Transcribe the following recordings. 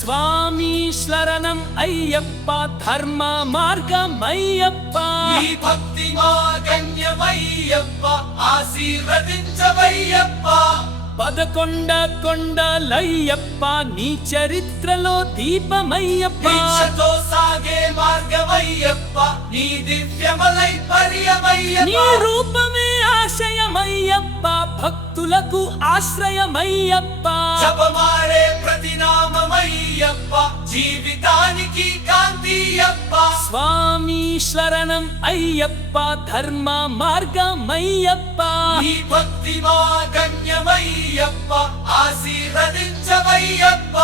స్వామి శరణం అయ్యప్ప ధర్మ మార్గమయ్యప్ప ఈ భక్తి మార్గణ్యమయ్యప్ప ఆశీర్వదించవయ్యప్ప 11 కొండలయ్యప్ప నీ చరిత్రలో దీపమయ్యప్ప దీక్షతో సాగే మార్గమయ్యప్ప నీ దివ్యమలై పర్యమయ్యప్ప నీ రూపమే ఆశయమయ్యప్ప భక్తులకు ఆశ్రయమయ్యప్ప జపమాడే ప్రతినామమయ్యప్ప జీవితానికి కాంతియప్ప స్వామి శరణం అయ్యప్ప ధర్మ మార్గమయ్యప్ప ఈ భక్తి మార్గణ్యమయ్యప్ప ఆశీర్వదించవయ్యప్ప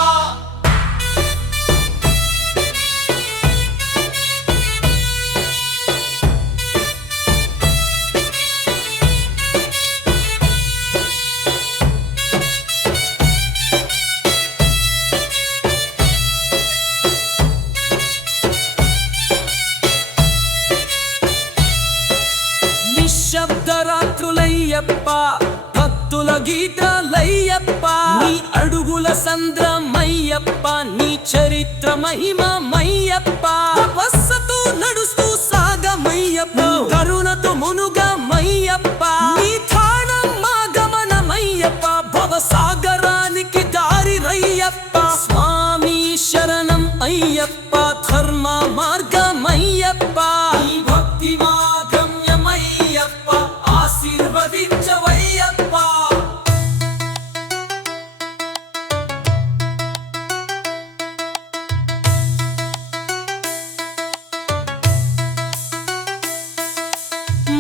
నిశ్శబ్దరాత్రులయ్యప్ప భక్తుల గీతాలయ్యప్ప నీ అడుగుల సంద్రమయ్యప్ప నీ చరిత్ర మహిమమయ్యప్ప తపస్సుతో నడుస్తూ సాగమయ్యప్ప కరుణతో మునుగమయ్యప్ప నీ ధ్యానం మా గమనమయ్యప్ప భవసాగరానికి దారి రయ్యప్ప స్వామి శరణం అయ్యప్ప ధర్మ మార్గమయ్యప్ప ఈ భక్తి మార్గమయ్యప్ప ఆశీర్వదించవయ్యప్ప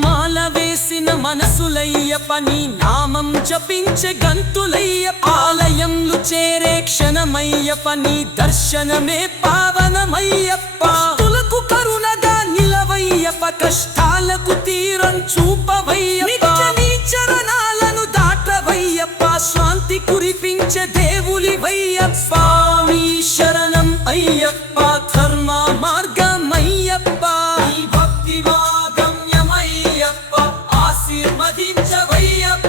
మాల వేసిన మనసులయ్యప్ప నీ నామం జపించే గంతులయ్యప్ప ఆలయంలో చేరే క్షణమయ్యప్ప నీ దర్శనమే పావనమయ్యప్ప భక్తులకు కరుణగా నిలవయ్యప్ప కష్టాలకు తీరం చూపవయ్యప్ప నీ చరణాలను దాటవయ్యప్ప శాంతి కురిపించే దేవులివయ్యప్ప స్వామి శరణం అయ్యప్ప ధర్మ మార్గమయ్యప్ప ఈ భక్తి మార్గమయ్యప్ప ఆశీర్వదించవయ్యప్ప